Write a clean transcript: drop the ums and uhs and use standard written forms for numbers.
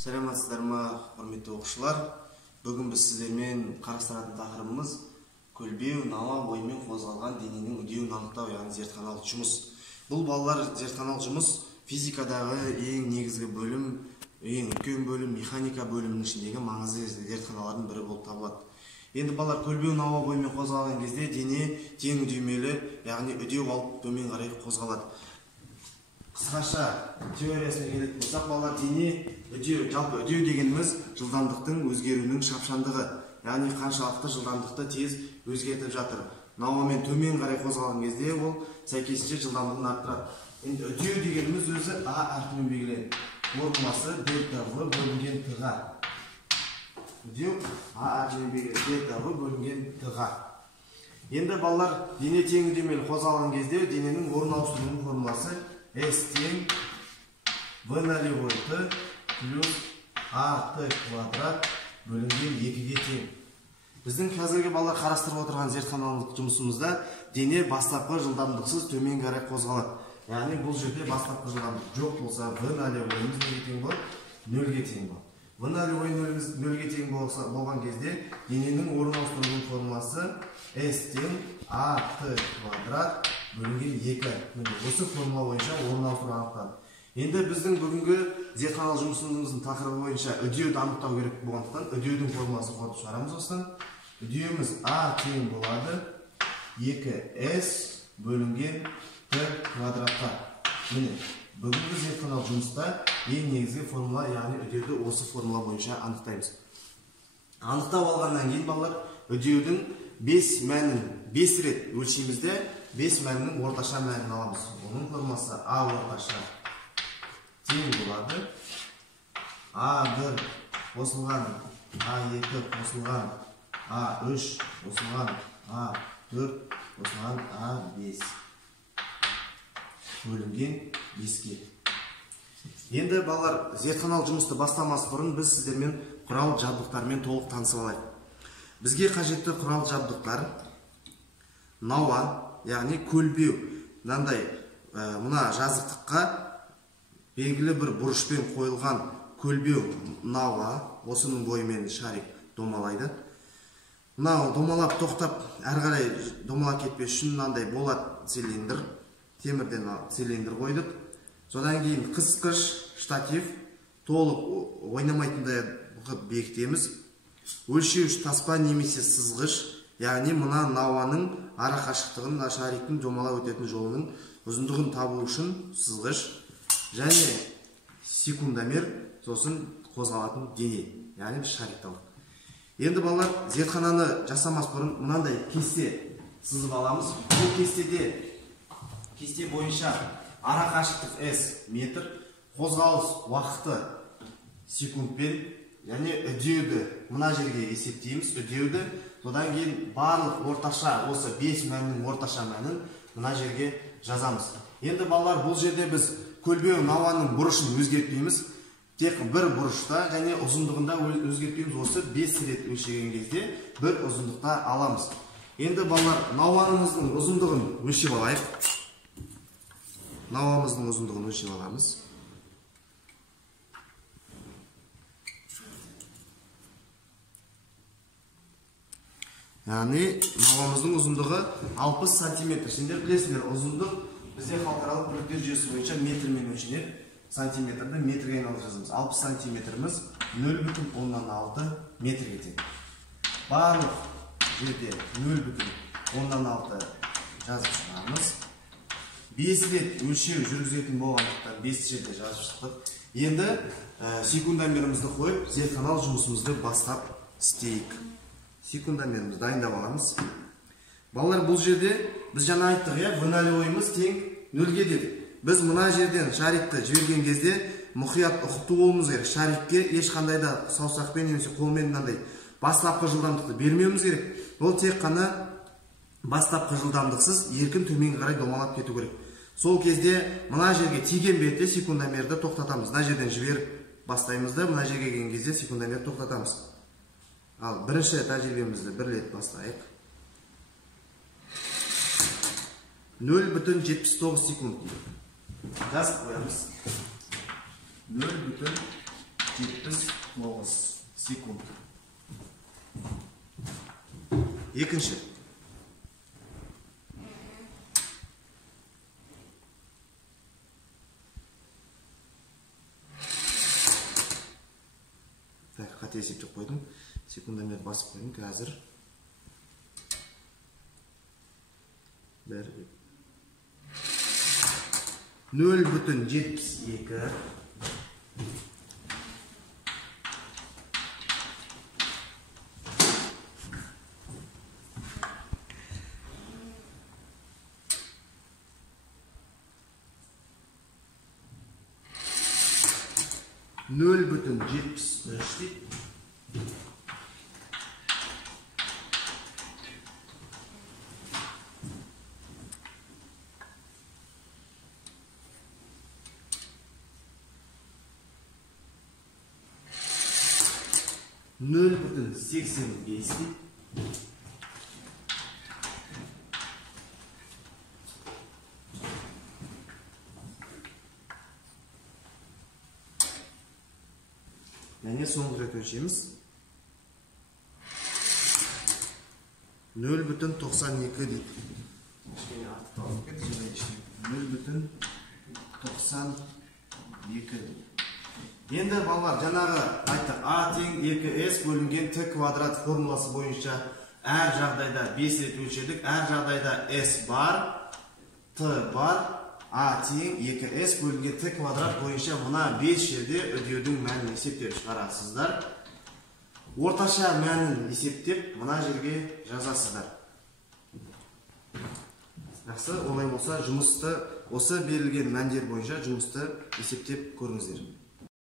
Саламатсыздар ма, құрметті оқушылар? Бүгін біз сіздермен қарастыратын тақырыбымыз көлбеу, науа бойымен қозғалған дененің үдеуін анықтау, яғни зертханалық жұмыс. Бұл балалар зертханалық жұмыс физикадағы ең негізгі бөлім, ең үлкен бөлім, механика бөлімінің ішіндегі маңызды зертханалардың бірі болып табылады. Енді балалар көлбеу, науа бойымен қозғалған кезде дене тең үдемелі, яғни үдеу алып төмен қарай қозғалады. Қысқаша теориясына келетін болсақ, балалар дене жалпы үдеу дегеніміз жылдамдықтың өзгеруінің шапшаңдығы, яғни қаншалықты жылдамдықты тез өзгертіп жатыр. Науамен төмен қарай қозғалған кезде ол сәйкесінше жылдамдығын арттырады. Енді үдеу дегеніміз өзі А әрпімен белгіленеді. Формуласы дельта В бөлінген Т-ға. Үдеу А әрпімен белгіленеді, дельта В бөлінген Т-ға. Енді балалар дене тең үдемелі қозғалған кезде дененің орын ауыстыруының формуласы S тең V нолевой Т плюс АТ квадрат бөлінген 2-ге тең. Біздің қазіргі балалар қарастырып отырған зертханалық жұмысымызда дене бастапқы жылдамдықсыз төмен қарай қозғалады. Яғни бұл жерде бастапқы жылдамдық жоқ болса, V нолевойымыз неге тең болады? 0-ге тең болады. V нолевой 0-ге тең болған кезде дененің орын ауыстыруының формуласы S тең АТ квадрат бөлінген 2. Осы формула бойынша орын ауыстыру анықталады. Енді біздің бүгінгі зертханалық жұмысымыздың тақырыбы бойынша үдеуді анықтау керек болғандықтан, үдеудің формуласын қосып шығарамыз осыдан. Үдеуіміз А тең болады 2S бөлінген Т квадратқа. Міне, бүгінгі зертханалық жұмыста ең негізгі формула, яғни үдеуді осы формула бойынша анықтаймыз. Анықтап алғаннан кейін балалар үдеудің 5 мәнін 5 рет өлшеймізде 5 мәнінің орташа мәнін аламыз. Оның формуласы А орташа тең болады А1 қосылған А2 қосылған А3 қосылған А4 қосылған А5 бөлінген 5-ге. Енді балалар зертханалық жұмысты бастамас бұрын біз сіздермен құрал жабдықтармен толық танысып алайық. Бізге қажетті құрал жабдықтар науа, яғни көлбеу. Мына жазықтыққа белгілі бір бұрышпен қойылған көлбеу науа, осының бойымен шарик домалайды. Мынау домалап тоқтап, әрі қарай домалап кетпес үшін мынандай болат цилиндр, темірден цилиндр қойдық. Содан кейін қысқыш штатив толық ойнамайтындай бекітеміз. Өлшеуіш таспа немесе сызғыш, яғни мына науаның ара қашықтығын, шариктің домалап өтетін жолының ұзындығын табу үшін сызғыш, және секундомер, сосын қозғалатын дене, яғни шарикті алдық. Енді балалар зертхананы жасамас бұрын мынандай кесте сызып аламыз. Бұл кесте бойынша ара қашықтық S метр, қозғалыс уақыты секундпен, және үдеуді мына жерге есептейміз, үдеуді. Содан кейін барлық орташа, осы 5 мәннің орташа мәнін мына жерге жазамыз. Енді балалар бұл жерде біз көлбеу науаның бұрышын өзгертпейміз. Тек бір бұрышта және ұзындығында өзгертпейміз. Осы 5 рет өлшеген кезде бір ұзындықта аламыз. Енді балалар науамыздың ұзындығын өлшеп алайық. Науамыздың ұзындығын өлшеп аламыз. Яғни науамыздың ұзындығы 60 сантиметр. Сендер білесіңдер, ұзындық бізде халықаралық бүліктер жүйесі бойынша метрмен өлшенеді. Сантиметрді метрге айналдырып жазамыз. 60 сантиметріміз 0,6 метрге тең. Барлық жерде 0,6 жазып шығарамыз. 5 рет өлшеу жүргізетін болғандықтан 5 жерде жазып шықтық. Енді секундомерімізді қойып, зертханалық жұмысымызды бастап істейік. Секундомерімізді дайындап аламыз. Балалар, бұл жерде біз жаңа айттық, V нолевойымыз тең 0-ге дедік. Біз мына жерден шарикті жіберген кезде мұқият ұқыпты болуымыз керек. Шарикке ешқандай да саусақпен немесе қолмен мынандай бастапқы жылдамдықты бермеуіміз керек. Ол тек қана бастапқы жылдамдықсыз еркін төмен қарай домалап кету керек. Сол кезде мына жерге тиген бетте секундомерді тоқтатамыз. Мына жерден жіберіп бастаймыз да, мына жерге келген кезде секундомерді тоқтатамыз. Ал бірінші тәжірибемізді бір рет бастайық. 0,79 секунд. Жазып қоямыз. 0,79 79 секунд. Екінші. Так, қате есептеп қойдым. Секундомер басып қойдым қазір. 0,72. Nol бүтін 73 дейді. Nol бүтін 85 дейді. Және соңғы рет өлшеміз 0,92 дейді. Кішкене артық алып кетті, және ішіне 0,92 дейді. Енді балалар, жаңағы айттық, А тең 2S бөлінген Т квадрат формуласы бойынша әр жағдайда 5 рет өлшедік. Әр жағдайда S бар, Т бар. А тең 2S бөлінген Т квадрат бойынша мына 5 жерде үдеудің мәнін есептеп шығарасыздар. Орташа мәнін есептеп, мына жерге жазасыздар. Жақсы, олай болса, жұмысты, осы берілген мәндер бойынша жұмысты есептеп көріңіздер.